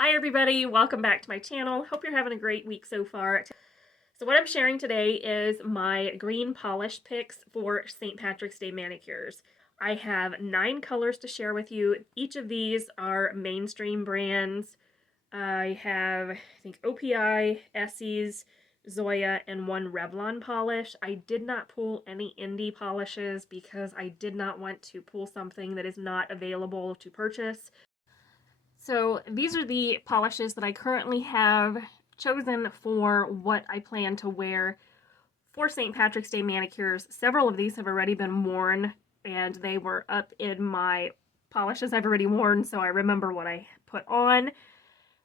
Hi everybody, welcome back to my channel. Hope you're having a great week so far. So what I'm sharing today is my green polish picks for St. Patrick's Day manicures. I have 9 colors to share with you. Each of these are mainstream brands. I have, I think, OPI, ESSIE's, ZOYA, and 1 Revlon polish. I did not pull any indie polishes because I did not want to pull something that is not available to purchase. So these are the polishes that I currently have chosen for what I plan to wear for St. Patrick's Day manicures. Several of these have already been worn and they were up in my polishes I've already worn, so I remember what I put on.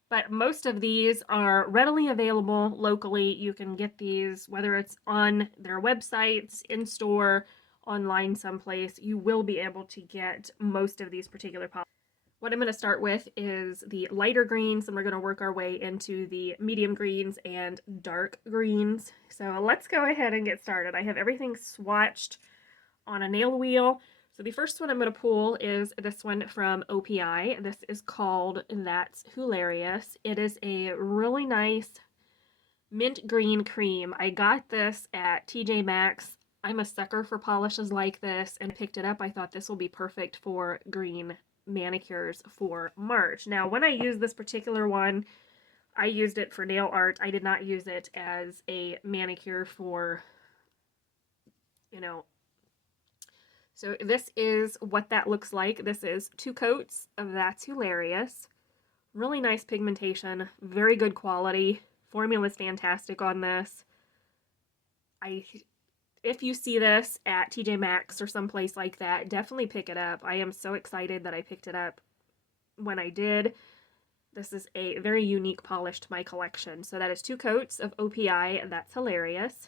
But most of these are readily available locally. You can get these whether it's on their websites, in store, online someplace. You will be able to get most of these particular polishes. What I'm going to start with is the lighter greens, and we're going to work our way into the medium greens and dark greens. So let's go ahead and get started. I have everything swatched on a nail wheel. So the first one I'm going to pull is this one from OPI. This is called That's Hula-rious. It is a really nice mint green cream. I got this at TJ Maxx. I'm a sucker for polishes like this and picked it up. I thought this will be perfect for green manicures for March. Now, when I used this particular one, I used it for nail art. I did not use it as a manicure for, So this is what that looks like. This is 2 coats of That's Hula-rious. Really nice pigmentation, very good quality. Formula's fantastic on this. If you see this at TJ Maxx or someplace like that, definitely pick it up. I am so excited that I picked it up when I did. This is a very unique polish to my collection. So that is 2 coats of OPI, That's Hula-rious.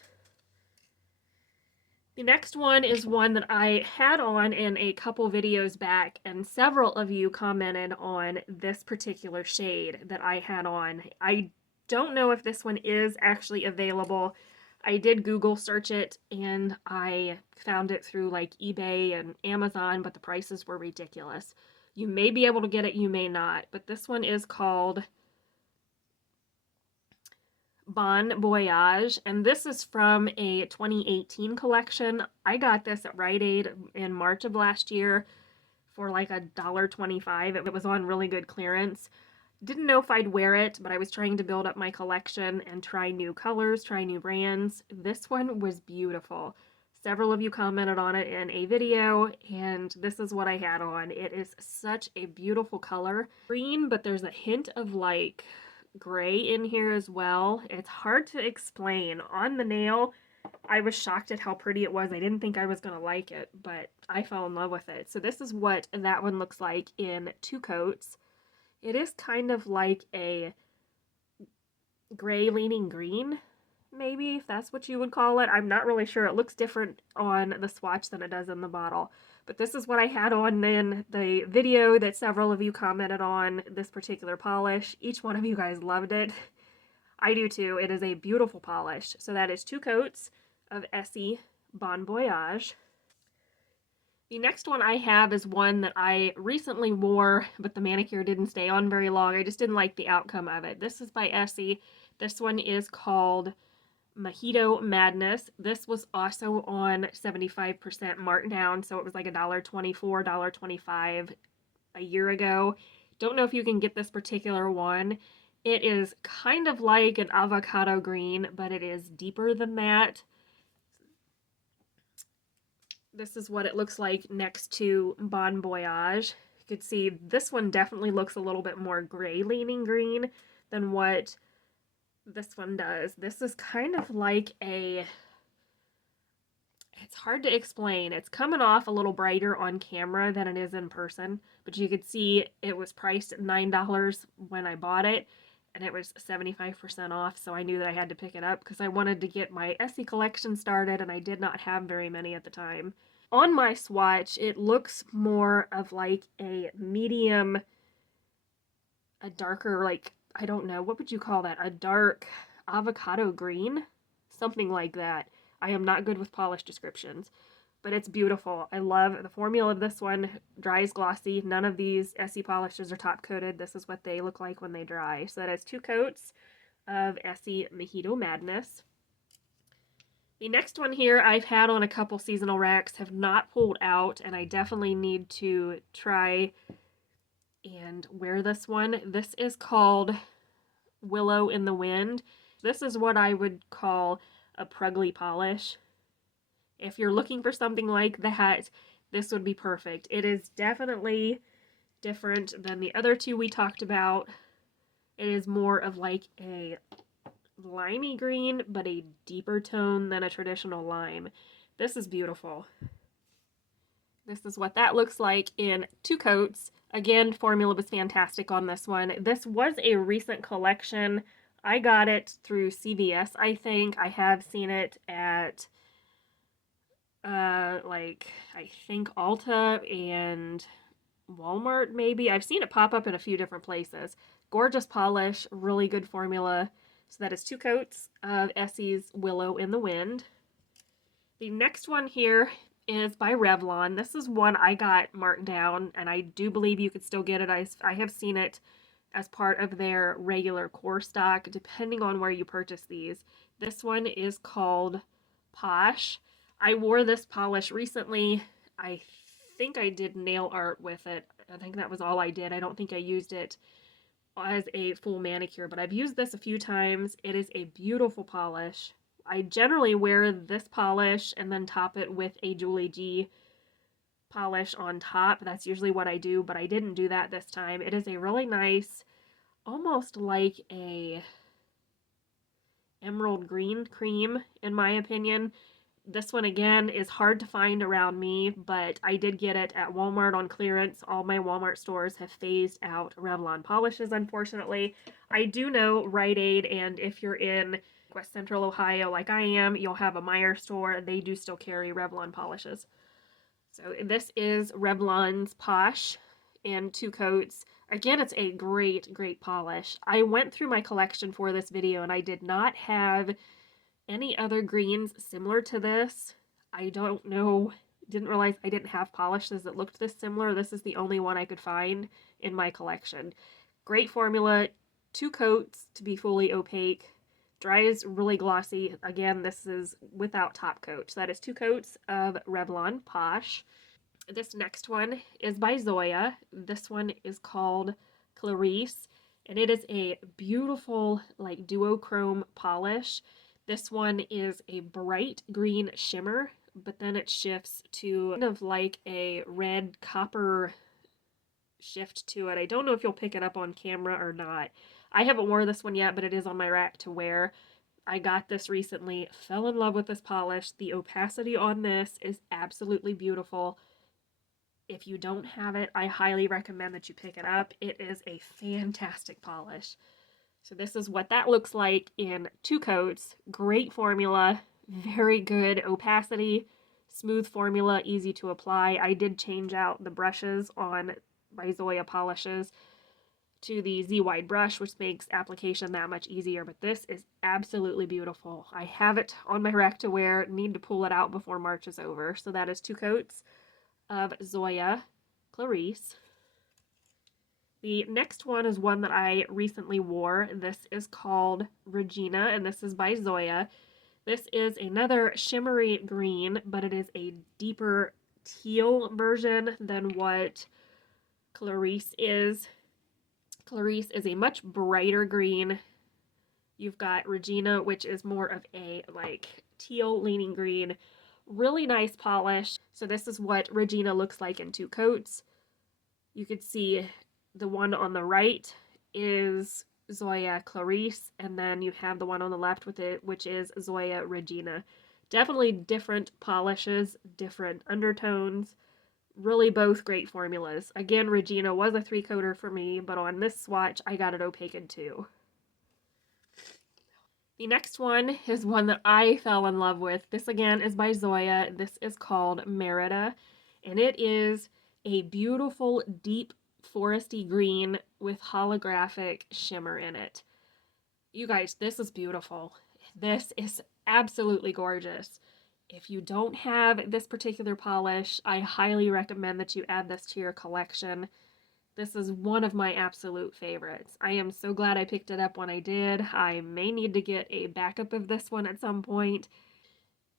The next one is one that I had on in a couple videos back, and several of you commented on this particular shade that I had on. I don't know if this one is actually available. I did Google search it and I found it through like eBay and Amazon, but the prices were ridiculous. You may be able to get it, you may not, but this one is called Bon Voyage, and this is from a 2018 collection. I got this at Rite Aid in March of last year for like $1.25. It was on really good clearance. Didn't know if I'd wear it, but I was trying to build up my collection and try new colors, try new brands. This one was beautiful. Several of you commented on it in a video, and this is what I had on. It is such a beautiful color. Green, but there's a hint of like gray in here as well. It's hard to explain. On the nail, I was shocked at how pretty it was. I didn't think I was going to like it, but I fell in love with it. So this is what that one looks like in 2 coats. It is kind of like a gray leaning green, maybe, if that's what you would call it. I'm not really sure. It looks different on the swatch than it does in the bottle. But this is what I had on in the video that several of you commented on, this particular polish. Each one of you guys loved it. I do too. It is a beautiful polish. So that is 2 coats of ESSIE Bon Voyage. The next one I have is one that I recently wore, but the manicure didn't stay on very long. I just didn't like the outcome of it. This is by ESSIE. This one is called Mahito Madness. This was also on 75% markdown, so it was like $1.24, $1.25 a year ago. Don't know if you can get this particular one. It is kind of like an avocado green, but it is deeper than that. This is what it looks like next to Bon Voyage. You could see this one definitely looks a little bit more gray leaning green than what this one does. This is kind of like it's hard to explain. It's coming off a little brighter on camera than it is in person, but you could see it was priced at $9 when I bought it, and it was 75% off, so I knew that I had to pick it up because I wanted to get my ESSIE collection started, and I did not have very many at the time. On my swatch, it looks more of like a medium, a darker, like, I don't know, what would you call that? A dark avocado green? Something like that. I am not good with polish descriptions. but it's beautiful. I love the formula of this one. Dries glossy. None of these ESSIE polishes are top coated. This is what they look like when they dry. So that has 2 coats of ESSIE Mahito Madness. The next one here I've had on a couple seasonal racks, have not pulled out, and I definitely need to try and wear this one. This is called Willow in the Wind. This is what I would call a pruggly polish. If you're looking for something like that, this would be perfect. It is definitely different than the other two we talked about. It is more of like a limey green, but a deeper tone than a traditional lime. This is beautiful. This is what that looks like in 2 coats. Again, formula was fantastic on this one. This was a recent collection. I got it through CVS, I think. I have seen it at I think Ulta and Walmart maybe. I've seen it pop up in a few different places. Gorgeous polish, really good formula. So that is 2 coats of ESSIE's Willow in the Wind. The next one here is by Revlon. This is one I got marked down, and I do believe you could still get it. I have seen it as part of their regular core stock, depending on where you purchase these. This one is called POSH. I wore this polish recently. I think I did nail art with it. I think that was all I did. I don't think I used it as a full manicure, but I've used this a few times. It is a beautiful polish. I generally wear this polish and then top it with a Julie G polish on top. That's usually what I do, but I didn't do that this time. It is a really nice, almost like a emerald green cream, in my opinion. This one, again, is hard to find around me, but I did get it at Walmart on clearance. All my Walmart stores have phased out Revlon Polishes, unfortunately. I do know Rite Aid, and if you're in West Central Ohio like I am, you'll have a Meyer store. They do still carry Revlon Polishes. So this is Revlon's POSH in 2 coats. Again, it's a great, great polish. I went through my collection for this video, and I did not have any other greens similar to this. I don't know, didn't realize I didn't have polishes that looked this similar. This is the only one I could find in my collection. Great formula, 2 coats to be fully opaque. Dries really glossy. Again, this is without top coat. So that is 2 coats of Revlon POSH. This next one is by ZOYA. This one is called Clarice, and it is a beautiful like duochrome polish. This one is a bright green shimmer, but then it shifts to kind of like a red copper shift to it. I don't know if you'll pick it up on camera or not. I haven't worn this one yet, but it is on my rack to wear. I got this recently, fell in love with this polish. The opacity on this is absolutely beautiful. If you don't have it, I highly recommend that you pick it up. It is a fantastic polish. So this is what that looks like in 2 coats. Great formula, very good opacity, smooth formula, easy to apply. I did change out the brushes on my ZOYA polishes to the Z-Wide brush, which makes application that much easier, but this is absolutely beautiful. I have it on my rack to wear, need to pull it out before March is over. So that is 2 coats of ZOYA Clarice. The next one is one that I recently wore. This is called Regina, and this is by ZOYA. This is another shimmery green, but it is a deeper teal version than what Clarice is. Clarice is a much brighter green. You've got Regina, which is more of a like teal leaning green. Really nice polish. So this is what Regina looks like in 2 coats. You could see the one on the right is ZOYA Clarice, and then you have the one on the left with it, which is ZOYA Regina. Definitely different polishes, different undertones. Really both great formulas. Again, Regina was a 3-coater for me, but on this swatch, I got it opaque in 2. The next one is one that I fell in love with. This again is by ZOYA. This is called Merida, and it is a beautiful deep foresty green with holographic shimmer in it. You guys, this is beautiful. This is absolutely gorgeous. If you don't have this particular polish, I highly recommend that you add this to your collection. This is one of my absolute favorites. I am so glad I picked it up when I did. I may need to get a backup of this one at some point.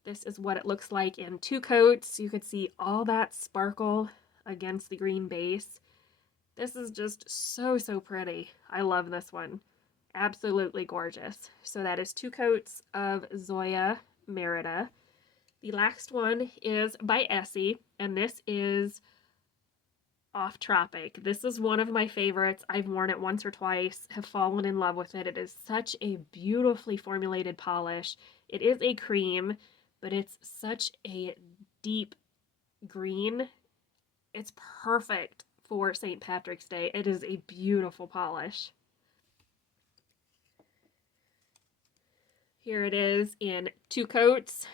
This is what it looks like in 2 coats. You could see all that sparkle against the green base. This is just so, so pretty. I love this one. Absolutely gorgeous. So that is 2 coats of ZOYA Merida. The last one is by ESSIE, and this is Off Tropic. This is one of my favorites. I've worn it once or twice, have fallen in love with it. It is such a beautifully formulated polish. It is a cream, but it's such a deep green. It's perfect for St. Patrick's Day. It is a beautiful polish. Here it is in 2 coats.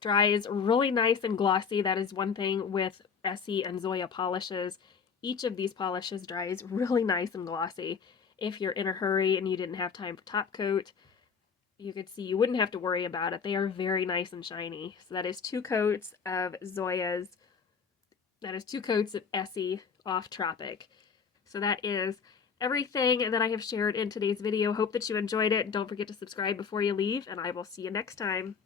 Dries really nice and glossy. That is one thing with ESSIE and ZOYA polishes. Each of these polishes dries really nice and glossy. If you're in a hurry and you didn't have time for top coat, you could see you wouldn't have to worry about it. They are very nice and shiny. So that is 2 coats of ZOYA's. That is 2 coats of ESSIE Off Tropic. So that is everything that I have shared in today's video. Hope that you enjoyed it. Don't forget to subscribe before you leave, and I will see you next time.